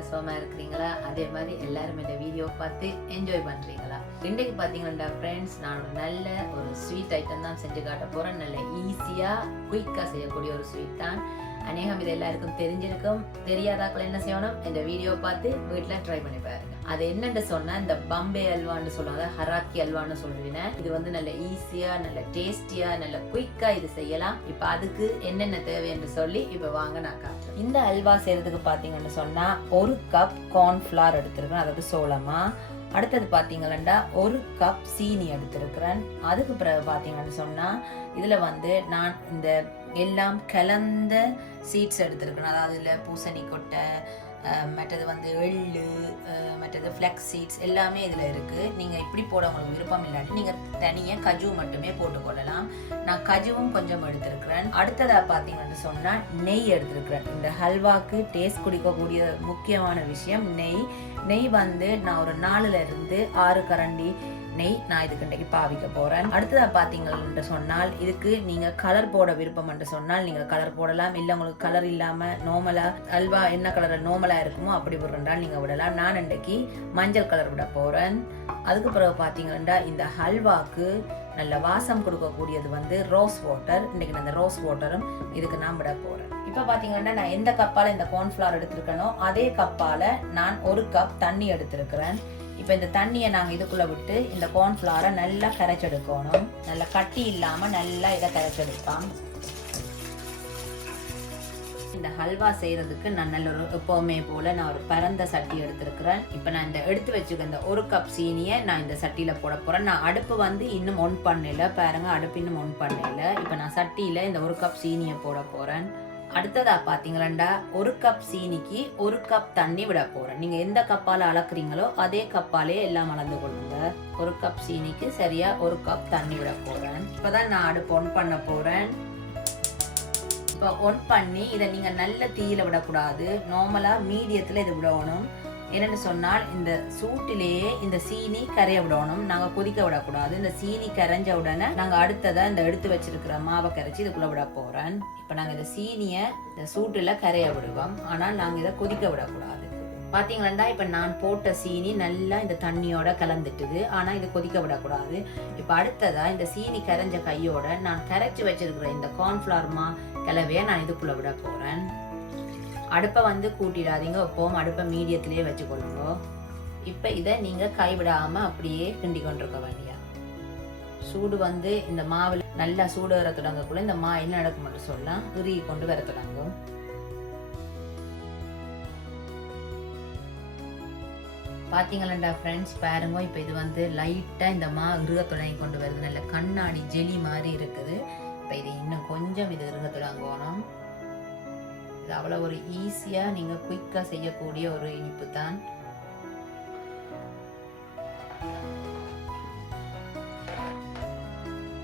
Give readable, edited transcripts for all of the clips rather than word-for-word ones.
நல்ல சுகமா இருக்கிறீங்களா? அதே மாதிரி எல்லாரும் இந்த வீடியோ பார்த்து என்ஜாய் பண்றீங்களா? இன்றைக்கு பார்த்தீங்கன்னா ஃப்ரெண்ட்ஸ், நான் ஒரு நல்ல ஒரு ஸ்வீட் ஐட்டம் தான் செஞ்சு காட்ட போறேன். நல்ல ஈஸியா குயிக்கா செய்யக்கூடிய ஒரு ஸ்வீட் தான். அநேகம் இது எல்லாருக்கும் தெரிஞ்சிருக்கும். தெரியாதாக்கள் என்ன செய்யணும், இந்த வீடியோ பார்த்து வீட்டில் ட்ரை பண்ணி பாருங்க. அது என்னன்னு சொன்னா, இந்த பம்பே அல்வான்னு சொல்லுவாங்க, ஹராக்கி அல்வான்னு சொல்றீங்க. இது வந்து நல்ல ஈஸியா, நல்ல டேஸ்டியா, நல்ல குயிக்கா இது செய்யலாம். இப்ப அதுக்கு என்னென்ன தேவை என்று சொல்லி இப்ப வாங்க நான் காட்டுறேன். இந்த அல்வா செய்யறதுக்கு பாத்தீங்கன்னு சொன்னா, 1 கப் கார்ன்ஃபிளவர் எடுத்திருக்கேன், அதாவது சோளமா. அடுத்தது பாத்தீங்கன்னா 1 கப் சீனி எடுத்திருக்கிறேன். அதுக்கு பிறகு பாத்தீங்கன்னு சொன்னா, இதுல வந்து நான் இந்த எல்லாம் கலந்த சீட்ஸ் எடுத்திருக்கேன். அதாவது இதுல பூசணி கொட்டை, மற்றது வந்து எள்ளு, மற்றது ஃப்ளெக்ஸ் சீட்ஸ் எல்லாமே இதில் இருக்குது. நீங்கள் இப்படி போட உங்களுக்கு விருப்பம் இல்லாட்டி நீங்கள் தனியாக கஜு மட்டுமே போட்டுக்கொள்ளலாம். நான் கஜுவும் கொஞ்சம் எடுத்திருக்கிறேன். அடுத்ததாக பார்த்தீங்கன்னு சொன்னால் நெய் எடுத்திருக்கிறேன். இந்த ஹல்வாக்கு டேஸ்ட் குடிக்கக்கூடிய முக்கியமான விஷயம் நெய். நெய் வந்து நான் ஒரு 4-6 கரண்டி நெய் நான் இதுக்கு இன்றைக்கு பாவிக்க போறேன். அடுத்ததா பாத்தீங்கன்னு சொன்னால், இதுக்கு நீங்க கலர் போட விருப்பம் என்று சொன்னால் நீங்க கலர் போடலாம். இல்ல உங்களுக்கு கலர் இல்லாம நார்மலா அல்வா என்ன கலர் நார்மலா இருக்குமோ அப்படி விடுறால் நீங்க விடலாம். நான் இன்றைக்கு மஞ்சள் கலர் விட போறேன். அதுக்கு பிறகு பாத்தீங்கன்னா, இந்த ஹல்வாக்கு நல்ல வாசம் கொடுக்கக்கூடியது வந்து ரோஸ் வாட்டர். இன்னைக்கு நான் அந்த ரோஸ் வாட்டரும் இதுக்கு நான் விட போறேன். இப்ப பாத்தீங்கன்னா, நான் எந்த கப்பால இந்த கார்ன்ஃபிளவர் எடுத்திருக்கனோ அதே கப்பால நான் 1 கப் தண்ணி எடுத்திருக்கிறேன். இப்போ இந்த தண்ணியை நாங்கள் இதுக்குள்ளே விட்டு இந்த கார்ன்ஃப்ளவரை நல்லா கரைச்செடுக்கணும். நல்லா கட்டி இல்லாமல் நல்லா இதை கரைச்செடுப்போம். இந்த ஹல்வா செய்கிறதுக்கு நான் நல்ல ஒரு எப்போவுமே போல் நான் ஒரு பரந்த சட்டி எடுத்துருக்கிறேன். இப்போ நான் இந்த எடுத்து வச்சுக்க இந்த 1 கப் சீனியை நான் இந்த சட்டியில் போட போகிறேன். நான் அடுப்பு வந்து இன்னும் ஒன் பண்ணல, பாருங்க அடுப்பு இன்னும் ஒன் பண்ணல. இப்போ நான் சட்டியில் இந்த 1 கப் சீனியை போட போகிறேன். அடுத்ததா பாத்தீங்களா, 1 கப் சீனிக்கு 1 கப் தண்ணி விட போறேன். நீங்க எந்த கப்பால அளக்குறீங்களோ அதே கப்பாலே எல்லாம் அளந்து கொள்ளுங்க. 1 கப் சீனிக்கு சரியா 1 கப் தண்ணி விட போறேன். இப்பதான் நான் அடுப்பு ஒன் பண்ண போறேன். இப்போ ஒன் பண்ணி இதை நீங்க நல்ல தீயில விடக்கூடாது, நார்மலா மீடியத்துல இது விடணும். என்னன்னு சொன்னால், இந்த சூட்டிலேயே இந்த சீனி கரைய விடணும். நாங்க கொதிக்க விடக்கூடாது. இந்த சீனி கரைஞ்ச உடனே நாங்க அடுத்ததா இந்த எடுத்து வச்சிருக்கிற மாவை கரைச்சி இதுக்குள்ள விட போறேன். இப்ப நாங்க இந்த சீனிய இந்த சூட்டுல கரைய விடுவோம். ஆனால் நாங்க இதை கொதிக்க விடக்கூடாது. பாத்தீங்களா, இப்ப நான் போட்ட சீனி நல்லா இந்த தண்ணியோட கலந்துட்டுது. ஆனா இது கொதிக்க விடக்கூடாது. இப்ப அடுத்ததா இந்த சீனி கரைஞ்ச கையோட நான் கரைச்சி வச்சிருக்கிற இந்த கார்ன்ஃபிளவர் மா கலவையை நான் இதுக்குள்ள விட போறேன். அடுப்பை வந்து கூட்டிடாதீங்க, எப்பவும் அடுப்பை மீடியத்திலேயே வச்சுக்கொள்ளுங்க. இப்போ இதை நீங்கள் கைவிடாமல் அப்படியே கிண்டி கொண்டிருக்க வேண்டியா. சூடு வந்து இந்த மாவில் நல்லா சூடு வர தொடங்கக்குள்ள இந்த மா என்ன நடக்கும் மட்டும் சொல்லலாம், இறுகி கொண்டு வர தொடங்கும். பார்த்தீங்களா ஃப்ரெண்ட்ஸ், பாருங்க இப்போ இது வந்து லைட்டாக இந்த மா இறுக தொடங்கி கொண்டு வருது. நல்ல கண்ணாடி ஜெலி மாதிரி இருக்குது. இப்போ இது இன்னும் கொஞ்சம் இது இறுக தொடங்கணும். அவ்வளோ ஒரு ஈஸியா நீங்க குயிக்கா செய்யக்கூடிய ஒரு இனிப்பு தான்.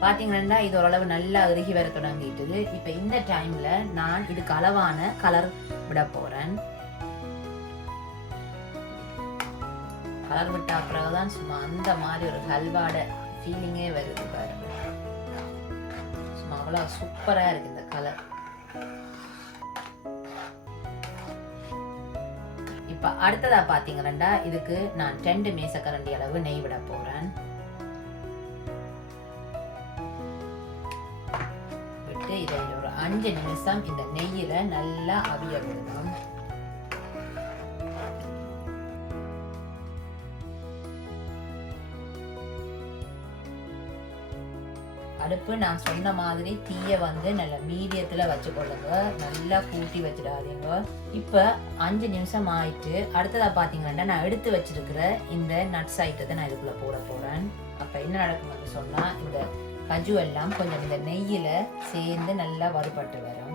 பாத்தீங்கன்னா இது ஓரளவு நல்லா இறுகி வர தொடங்கிட்டுது. இப்ப இந்த டைம்ல நான் இதுக்கு அளவான கலர் விட போறேன். கலர் விட்ட பிறகுதான் சும்மா அந்த மாதிரி ஒரு ஹல்வாட ஃபீலிங்கே வருது பாருங்க. சும்மா அவ்வளோ சூப்பரா இருக்கு இந்த கலர். இப்ப அடுத்ததா பாத்தீங்கன்னா, இதுக்கு நான் 2 மேசக்கரண்டி அளவு நெய் விட போறேன். விட்டு இதை ஒரு 5 நிமிஷம் இந்த நெய்யில நல்லா அவிய விடணும். அடுப்பு நான் சொன்ன மாதிரி தீய வந்து நல்ல மீடியத்துல வச்சுக்கொள்ளுங்க, நல்லா கூட்டி வச்சிடாதீங்க. இப்ப 5 நிமிஷம் ஆயிட்டு அடுத்ததா பாத்தீங்கன்னா, நான் எடுத்து வச்சிருக்கிற இந்த நட்ஸ் ஐட்டத்தை நான் இதுக்குள்ள போட போறேன். அப்ப என்ன நடக்கும்னு சொன்னா, இந்த கஜு எல்லாம் கொஞ்சம் இந்த நெய்யில சேர்ந்து நல்லா வறுபட்டு வரும்.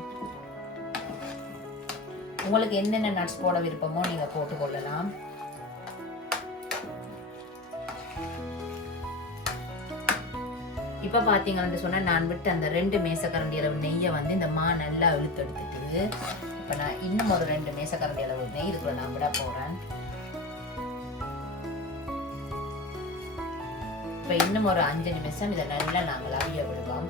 உங்களுக்கு என்னென்ன நட்ஸ் போட விருப்பமோ நீங்க போட்டுக்கொள்ளலாம். இப்ப பாத்தீங்கன்னு சொன்னா, நான் விட்டு அந்த 2 மேசக்கரண்டி அளவு நெய்யை வந்து இந்த மா நல்லா இழுத்து எடுத்துட்டு, இப்ப நான் இன்னும் ஒரு 2 மேசக்கரண்டி அளவு நெய் இதுக்குள்ள நான் விட போறேன். இப்ப இன்னும் ஒரு 5 நிமிஷம் இதை நல்லா நாங்கள் அவிய விடுவோம்.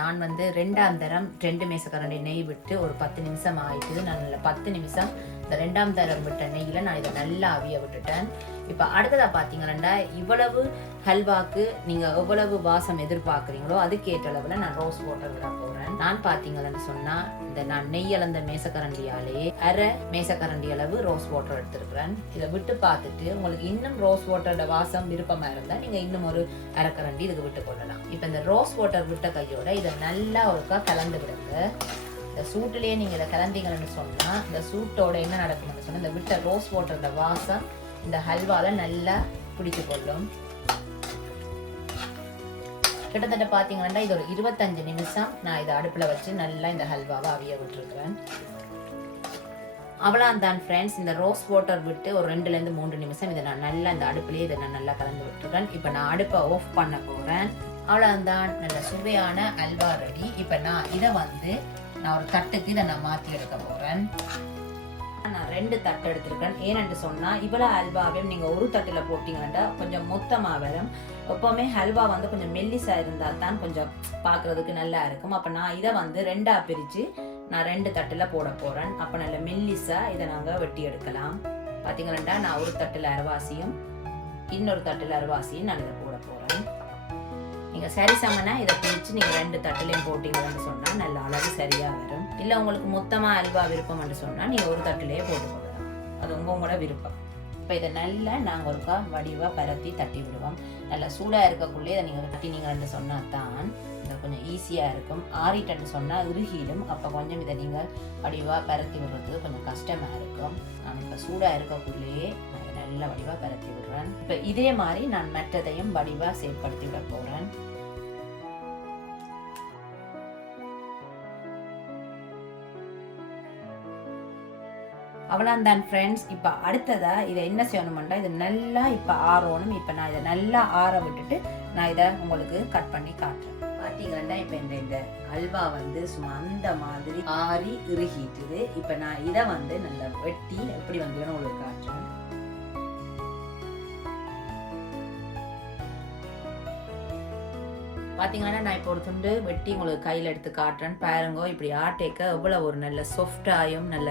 நான் வந்து 2ஆம் தரம் 2 மேசக்கரண்டி நெய் விட்டு ஒரு 10 நிமிஷம் ஆயிட்டுது. நான் 10 நிமிஷம் இந்த 2ஆம் தரம் விட்ட நெய்யில் நான் இதை நல்லா அவிய விட்டுட்டேன். இப்போ அடுத்ததாக பார்த்தீங்கன்னா இவ்வளவு ஹல்வாக்கு நீங்கள் எவ்வளவு வாசம் எதிர்பார்க்குறீங்களோ அதுக்கேற்ற அளவில் நான் ரோஸ் வாட்டர் விட போகிறேன். நான் பார்த்தீங்கன்னு சொன்னால் இந்த நான் நெய் அளந்த மேசக்கரண்டியாலேயே அரை மேசக்கரண்டி அளவு ரோஸ் வாட்டர் எடுத்துருக்கிறேன். இதை விட்டு பார்த்துட்டு உங்களுக்கு இன்னும் ரோஸ் வாட்டரோட வாசம் விருப்பமாக இருந்தால் நீங்கள் இன்னும் ஒரு அரைக்கரண்டி இதுக்கு விட்டு கொள்ளலாம். இப்போ இந்த ரோஸ் வாட்டர் விட்ட கையோட இதை நல்லா ஒருக்கா கலந்து விடுங்க. இந்த சூட்டிலேயே நீங்கள் இதை கலந்தீங்கன்னு சொன்னால் இந்த சூட்டோட என்ன நடக்கும்னு சொன்னால் இந்த விட்ட ரோஸ் வாட்டரோட வாசம் இந்த ஹல்வாவில் நல்லா பிடிச்சு கொள்ளும். கிட்டத்தட்ட பார்த்தீங்கன்னா இது ஒரு 25 நிமிஷம் நான் இதை அடுப்பில் வச்சு நல்லா இந்த ஹல்வாவை அவிய விட்டுருக்குறேன். அவ்வளோதான் ஃப்ரெண்ட்ஸ். இந்த ரோஸ் வாட்டர் விட்டு ஒரு 2லேருந்து 3 நிமிஷம் இதை நான் நல்லா இந்த அடுப்புலேயே இதை நான் நல்லா கலந்து விட்டுருக்கேன். இப்போ நான் அடுப்பை ஆஃப் பண்ண போகிறேன். அவ்வளோதான், நல்ல சுவையான ஹல்வா ரெடி. இப்போ நான் இதை வந்து நான் ஒரு தட்டுக்கு இதை நான் மாற்றி எடுக்க போகிறேன். நான் 2 தட்டு எடுத்திருக்கேன். ஏன்னு சொன்னால் இவ்வளோ ஹல்வாவையும் நீங்கள் ஒரு தட்டில் போட்டிங்கன்னா கொஞ்சம் மொத்தமாக வரும். எப்போவுமே ஹல்வா வந்து கொஞ்சம் மெல்லிசாக இருந்தால் தான் கொஞ்சம் பார்க்குறதுக்கு நல்லா இருக்கும். அப்போ நான் இதை வந்து 2ஆக பிரித்து நான் 2 தட்டில் போட போகிறேன். அப்போ நல்ல மெல்லிசாக இதை நாங்கள் வெட்டி எடுக்கலாம். பார்த்தீங்கன்னா நான் ஒரு தட்டில் அரைவாசியும் இன்னொரு தட்டில் அரைவாசியும் நான் இதை போட போகிறேன். நீங்கள் சரி சமனா இதை பிரித்து நீங்கள் 2 தட்டிலையும் போட்டிங்கன்னு சொன்னால் நல்ல அளவு சரியாக வரும். இல்லை உங்களுக்கு மொத்தமாக அல்வா விருப்பம்னு சொன்னால் நீங்கள் ஒரு தட்டிலேயே போட்டு போடலாம். அது உங்களோட விருப்பம். இப்போ இதை நல்லா நாங்கள் ஒருக்கா வடிவாக பரத்தி தட்டி விடுவோம். நல்லா சூடாக இருக்கக்குள்ளே இதை நீங்கள் தட்டினீங்கன்னு சொன்னால் தான் இதை கொஞ்சம் ஈஸியாக இருக்கும். ஆறிட்டன்னு சொன்னால் இறுகிடும். அப்போ கொஞ்சம் இதை நீங்கள் வடிவாக பரத்தி விடுறதுக்கு கொஞ்சம் கஷ்டமாக இருக்கும். நான் இப்போ சூடாக இருக்கக்குள்ளேயே நான் இதை நல்லா வடிவாக பரத்தி விடுறேன். இப்போ இதே மாதிரி நான் மற்றதையும் வடிவாக செயல்படுத்தி விட போகிறேன். அவ்வளோதான் ஃப்ரெண்ட்ஸ். இப்போ அடுத்ததாக இதை என்ன செய்யணுமெண்டா இது நல்லா இப்போ ஆறணும். இப்போ நான் இதை நல்லா ஆற விட்டுட்டு நான் இதை உங்களுக்கு கட் பண்ணி காட்டுறேன். பார்த்தீங்கன்னா இப்போ இந்த ஹல்வா வந்து சும்மா அந்த மாதிரி ஆறி இறுகிட்டுது. இப்போ நான் இதை வந்து நல்லா வெட்டி எப்படி வந்து உங்களுக்கு காட்டுறேன். பார்த்தீங்கன்னா நான் இப்போ ஒரு துண்டு வெட்டி உங்களுக்கு கையில் எடுத்து காட்டுறேன். பாருங்க இப்படி ஆட்டேக்க எவ்வளோ ஒரு நல்ல சாஃப்டாயும் நல்ல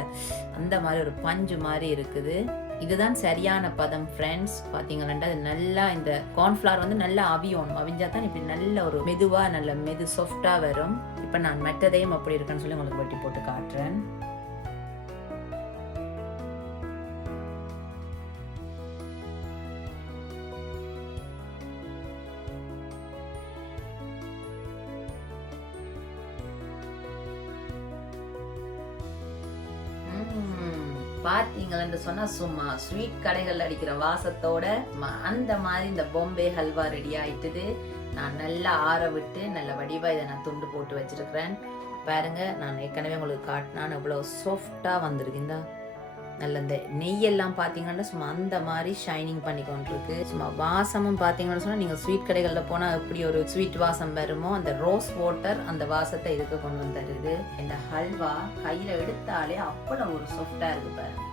அந்த மாதிரி ஒரு பஞ்சு மாதிரி இருக்குது. இதுதான் சரியான பதம் ஃப்ரெண்ட்ஸ். பார்த்தீங்கன்னா அது நல்லா இந்த கார்ன்ஃப்ளவர் வந்து நல்லா அவியணும். அவிஞ்சா தான் இப்படி நல்ல ஒரு மெதுவாக நல்ல மெது சாஃப்டாக வரும். இப்போ நான் மெட்டதையும் அப்படி இருக்குன்னு சொல்லி உங்களுக்கு வெட்டி போட்டு காட்டுறேன். பார்த்தீங்களன்னு சொன்னா சும்மா ஸ்வீட் கடைகள் அடிக்கிற வாசத்தோட அந்த மாதிரி இந்த பாம்பே ஹல்வா ரெடி ஆயிட்டுது. நான் நல்லா ஆற விட்டு நல்ல வடிவா இதை நான் துண்டு போட்டு வச்சிருக்கிறேன். பாருங்க நான் ஏற்கனவே உங்களுக்கு காட்டினான் எவ்வளோ சாஃப்டாக வந்திருக்கு. இந்த நல்ல இந்த நெய்யெல்லாம் பார்த்தீங்கன்னா சும்மா அந்த மாதிரி ஷைனிங் பண்ணி கொண்டிருக்கு. சும்மா வாசமும் பார்த்தீங்கன்னு சொன்னால் நீங்கள் ஸ்வீட் கடைகளில் போனால் எப்படி ஒரு ஸ்வீட் வாசம் வருமோ அந்த ரோஸ் வாட்டர் அந்த வாசத்தை இதுக்கு கொண்டு வந்துடுது. இந்த ஹல்வா கையில் எடுத்தாலே அவ்வளோ ஒரு சாஃப்டாக இருக்கு பாருங்க.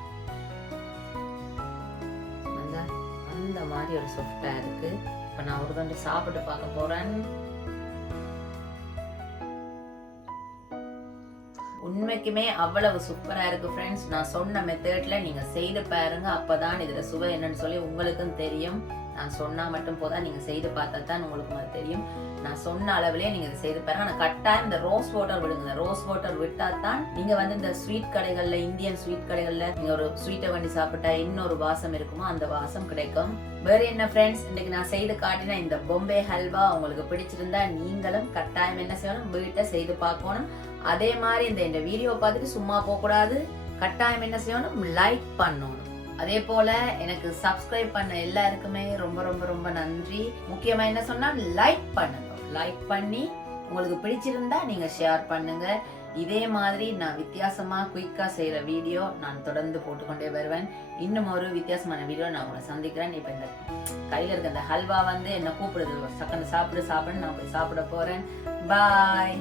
அந்த மாதிரி ஒரு சாஃப்டாக இருக்கு. இப்போ நான் ஒரு கண்டு சாப்பிட்டு பார்க்க போகிறேன். உண்மைக்குமே அவ்வளவு சூப்பரா இருக்கு ஃப்ரெண்ட்ஸ். நான் சொன்ன மெத்தட்ல நீங்க செய்து பாருங்க. அப்பதான் இதுல சுவை என்னன்னு சொல்லி உங்களுக்கும் தெரியும். நான் சொன்னா மட்டும் போதா, நீங்க செய்து பார்த்தா தான் உங்களுக்கு அது தெரியும். நான் சொன்ன அளவுலயே நீங்க இதை செய்து பாருங்க. ஆனா கட்டாயம் இந்த ரோஸ் வாட்டர் விடுங்க. ரோஸ் வாட்டர் விட்டா தான் நீங்க வந்து இந்த ஸ்வீட் கடைகள்ல இந்தியன் ஸ்வீட் கடைகள்ல நீங்க ஒரு ஸ்வீட்டை வண்டி சாப்பிட்டா இன்னொரு வாசம் இருக்குமோ அந்த வாசம் கிடைக்கும். வேற என்ன ஃப்ரெண்ட்ஸ், இன்னைக்கு நான் செய்து காட்டின இந்த பாம்பே ஹல்வா உங்களுக்கு பிடிச்சிருந்தா நீங்களும் கட்டாயம் என்ன செய்யணும், வீட்டை செய்து பார்க்கணும். அதே மாதிரி இந்த வீடியோ பார்த்துட்டு சும்மா போகக்கூடாது. கட்டாயம் என்ன செய்யணும், லைக் பண்ணணும். அதே போல எனக்கு சப்ஸ்கிரைப் பண்ண எல்லாருக்குமே ரொம்ப ரொம்ப ரொம்ப நன்றி. முக்கியமா என்ன சொன்னா லைக் பண்ணுங்க. லைக் பண்ணி உங்களுக்கு பிடிச்சிருந்தா நீங்க ஷேர் பண்ணுங்க. இதே மாதிரி நான் வித்தியாசமா குயிக்கா செய்யற வீடியோ நான் தொடர்ந்து போட்டுக்கொண்டே வருவேன். இன்னும் ஒரு வித்தியாசமான வீடியோ நான் உங்களை சந்திக்கிறேன். இப்ப இந்த கையில இருக்க இந்த ஹல்வா வந்து என்ன கூப்பிடுது, சக்கன்னு சாப்பிடு நான் போய் சாப்பிட போறேன். பாய்.